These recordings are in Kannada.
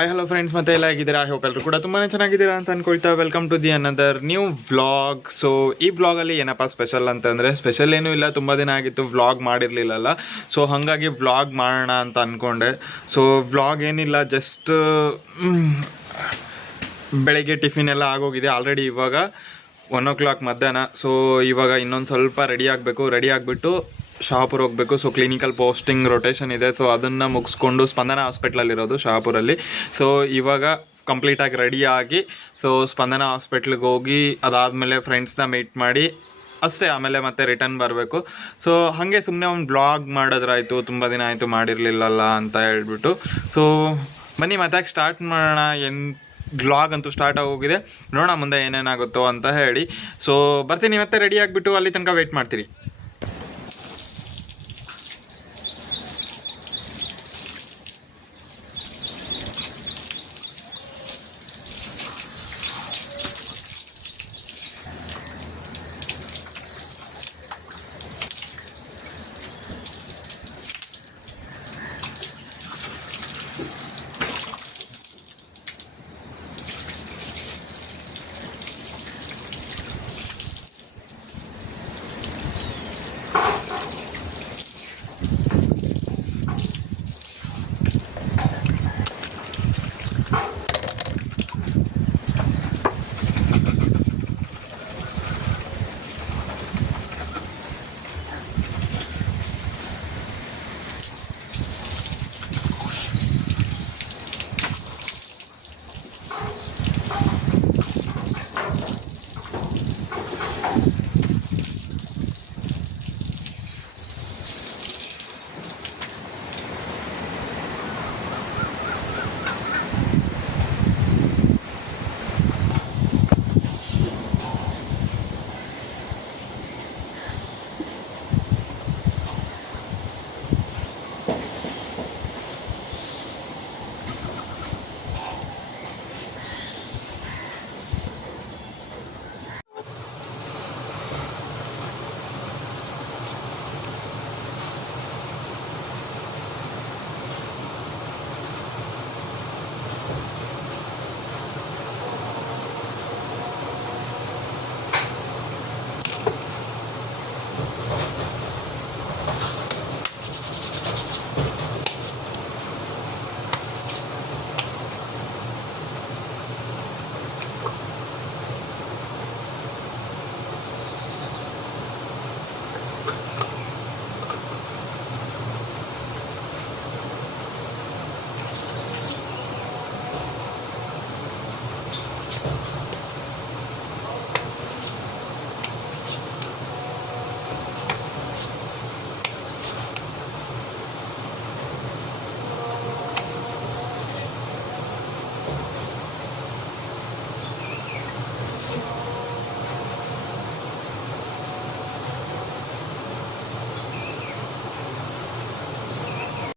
ಹಲೋ ಫ್ರೆಂಡ್ಸ್, ಮತ್ತೆ ಎಲ್ಲ ಹೇಗಿದ್ದೀರಾ? ಐ ಹೋಪ್ ಎಲ್ಲರೂ ಕೂಡ ತುಂಬಾ ಚೆನ್ನಾಗಿದ್ದೀರಾ ಅಂತ ಅಂದ್ಕೊಳ್ತಾ welcome to the another new vlog. So ಈ ವ್ಲಾಗಲ್ಲಿ ಏನಪ್ಪ ಸ್ಪೆಷಲ್ ಅಂತಂದರೆ, ಸ್ಪೆಷಲ್ ಏನೂ ಇಲ್ಲ, ತುಂಬ ದಿನ ಆಗಿತ್ತು ವ್ಲಾಗ್ ಮಾಡಿರಲಿಲ್ಲಲ್ಲ. ಸೊ ಹಾಗಾಗಿ ವ್ಲಾಗ್ ಮಾಡೋಣ ಅಂತ ಅಂದ್ಕೊಂಡೆ. ಸೊ ವ್ಲಾಗ್ ಏನಿಲ್ಲ, ಜಸ್ಟ್ ಬೆಳಗ್ಗೆ ಟಿಫಿನ್ ಎಲ್ಲ ಆಗೋಗಿದೆ ಆಲ್ರೆಡಿ. ಇವಾಗ 1 o'clock ಮಧ್ಯಾಹ್ನ. ಸೊ ಇವಾಗ ಇನ್ನೊಂದು ಸ್ವಲ್ಪ ರೆಡಿ ಆಗಬೇಕು. ರೆಡಿ ಆಗಿಬಿಟ್ಟು ಶಹಾಪುರ ಹೋಗಬೇಕು. ಸೊ ಕ್ಲಿನಿಕಲ್ ಪೋಸ್ಟಿಂಗ್ ರೊಟೇಷನ್ ಇದೆ. ಸೊ ಅದನ್ನು ಮುಗಿಸ್ಕೊಂಡು ಸ್ಪಂದನ ಹಾಸ್ಪಿಟ್ಲಲ್ಲಿರೋದು ಶಹಾಪುರಲ್ಲಿ. ಸೊ ಇವಾಗ ಕಂಪ್ಲೀಟಾಗಿ ರೆಡಿಯಾಗಿ ಸೊ ಸ್ಪಂದನ ಹಾಸ್ಪಿಟ್ಲಿಗೆ ಹೋಗಿ ಅದಾದಮೇಲೆ ಫ್ರೆಂಡ್ಸ್ನ ಮೀಟ್ ಮಾಡಿ ಅಷ್ಟೇ, ಆಮೇಲೆ ಮತ್ತೆ ರಿಟರ್ನ್ ಬರಬೇಕು. ಸೊ ಹಾಗೆ ಸುಮ್ಮನೆ ಒಂದು ಬ್ಲಾಗ್ ಮಾಡಿದ್ರಾಯ್ತು, ತುಂಬ ದಿನ ಆಯಿತು ಮಾಡಿರಲಿಲ್ಲಲ್ಲ ಅಂತ ಹೇಳ್ಬಿಟ್ಟು. ಸೊ ಬನ್ನಿ ಮತ್ತೆ ಸ್ಟಾರ್ಟ್ ಮಾಡೋಣ. ಬ್ಲಾಗ್ ಅಂತೂ ಸ್ಟಾರ್ಟ್ ಆಗೋಗಿದೆ, ನೋಡೋಣ ಮುಂದೆ ಏನೇನಾಗುತ್ತೋ ಅಂತ ಹೇಳಿ. ಸೊ ಬರ್ತೀನಿ, ಮತ್ತೆ ರೆಡಿ ಆಗಿಬಿಟ್ಟು ಅಲ್ಲಿ ತನಕ ವೆಯ್ಟ್ ಮಾಡ್ತೀರಿ.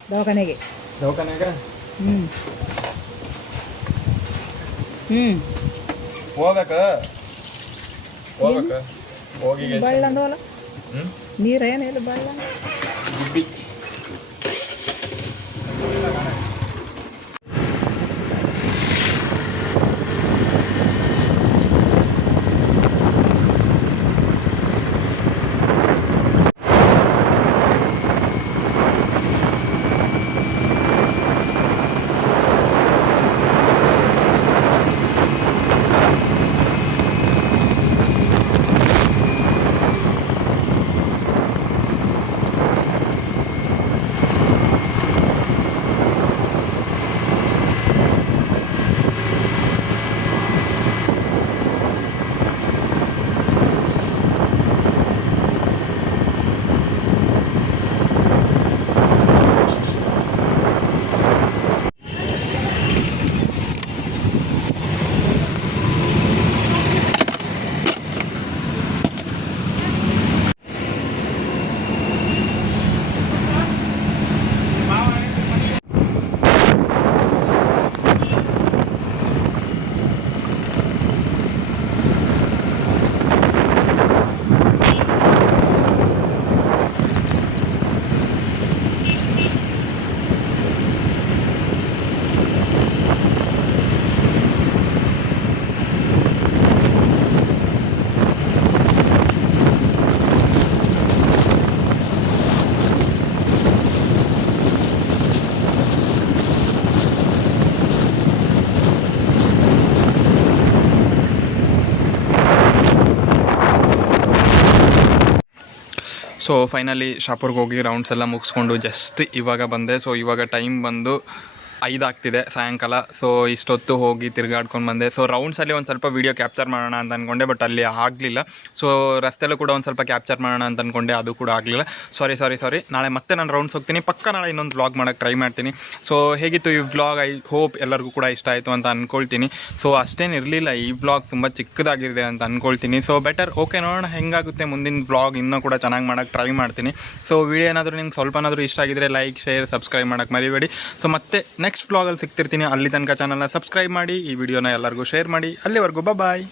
ದವಾಖಾನೆಗೆ ದವಾಖಾನೆಗೆ ಹೋಗ್ಬೇಕಾ ಹೋಗಿ ಬಳ್ಳ ಅಂದವಲ್ಲ ನೀರೇನಿಲ್ಲ ಬಳ್ಳ ಗುಬ್ಬಿ. ಸೊ ಫೈನಲಿ ಶಾಪುರ್ಗೆ ಹೋಗಿ ರೌಂಡ್ಸ್ ಎಲ್ಲ ಮುಗಿಸ್ಕೊಂಡು ಜಸ್ಟ್ ಇವಾಗ ಬಂದೆ. ಸೊ ಇವಾಗ ಟೈಮ್ ಬಂದು 5 ಆಗ್ತಿದೆ ಸಾಯಂಕಾಲ. ಸೊ ಇಷ್ಟೊತ್ತು ಹೋಗಿ ತಿರ್ಗಾಡ್ಕೊಂಡು ಬಂದೆ. ಸೊ ರೌಂಡ್ಸಲ್ಲಿ ಒಂದು ಸ್ವಲ್ಪ ವೀಡಿಯೋ ಕ್ಯಾಪ್ಚರ್ ಮಾಡೋಣ ಅಂತ ಅಂದ್ಕೊಂಡೆ, ಬಟ್ ಅಲ್ಲಿ ಆಗಲಿಲ್ಲ. ಸೊ ರಸ್ತೆಯಲ್ಲೂ ಕೂಡ ಒಂದು ಸ್ವಲ್ಪ ಕ್ಯಾಪ್ಚರ್ ಮಾಡೋಣ ಅಂತ ಅಂದ್ಕೊಂಡೆ, ಅದು ಕೂಡ ಆಗಲಿಲ್ಲ. ಸಾರಿ. ನಾಳೆ ಮತ್ತೆ ನಾನು ರೌಂಡ್ಸ್ ಹೋಗ್ತೀನಿ. ಪಕ್ಕ ನಾಳೆ ಇನ್ನೊಂದು ವ್ಲಾಗ್ ಮಾಡೋಕ್ಕೆ ಟ್ರೈ ಮಾಡ್ತೀನಿ. ಸೊ ಹೇಗಿತ್ತು ಈ ವ್ಲಾಗ್? ಐ ಹೋಪ್ ಎಲ್ಲರಿಗೂ ಕೂಡ ಇಷ್ಟ ಆಯಿತು ಅಂತ ಅಂದ್ಕೊಳ್ತೀನಿ. ಸೊ ಅಷ್ಟೇನು ಇರಲಿಲ್ಲ, ಈ ವ್ಲಾಗ್ ತುಂಬ ಚಿಕ್ಕದಾಗಿದೆ ಅಂತ ಅಂದ್ಕೊಳ್ತೀನಿ. ಸೊ ಬೆಟರ್, ಓಕೆ, ನೋಡೋಣ ಹೆಂಗಾಗುತ್ತೆ ಮುಂದಿನ ವ್ಲಾಗ್. ಇನ್ನೂ ಕೂಡ ಚೆನ್ನಾಗಿ ಮಾಡೋಕ್ಕೆ ಟ್ರೈ ಮಾಡ್ತೀನಿ. ಸೊ ವಿಡಿಯೋ ಏನಾದರೂ ನಿಮ್ಗೆ ಸ್ವಲ್ಪನಾದರೂ ಇಷ್ಟ ಆಗಿದ್ರೆ ಲೈಕ್, ಶೇರ್, ಸಬ್ಸ್ಕ್ರೈಬ್ ಮಾಡೋಕ್ಕೆ ಮರಿಬೇಡಿ. ಸೊ ಮತ್ತೆ ನೆಕ್ಸ್ಟ್ ವ್ಲಾಗಲ್ಲಿ ಸಿಗ್ತಿರ್ತೀನಿ. ಅಲ್ಲಿ ತನಕ ಚಾನಲ್ನ ಸಬ್ಸ್ಕ್ರೈಬ್ ಮಾಡಿ, ಈ ವಿಡಿಯೋನ ಎಲ್ಲರಿಗೂ ಶೇರ್ ಮಾಡಿ. ಅಲ್ಲಿವರೆಗೂ ಬಾಯ್.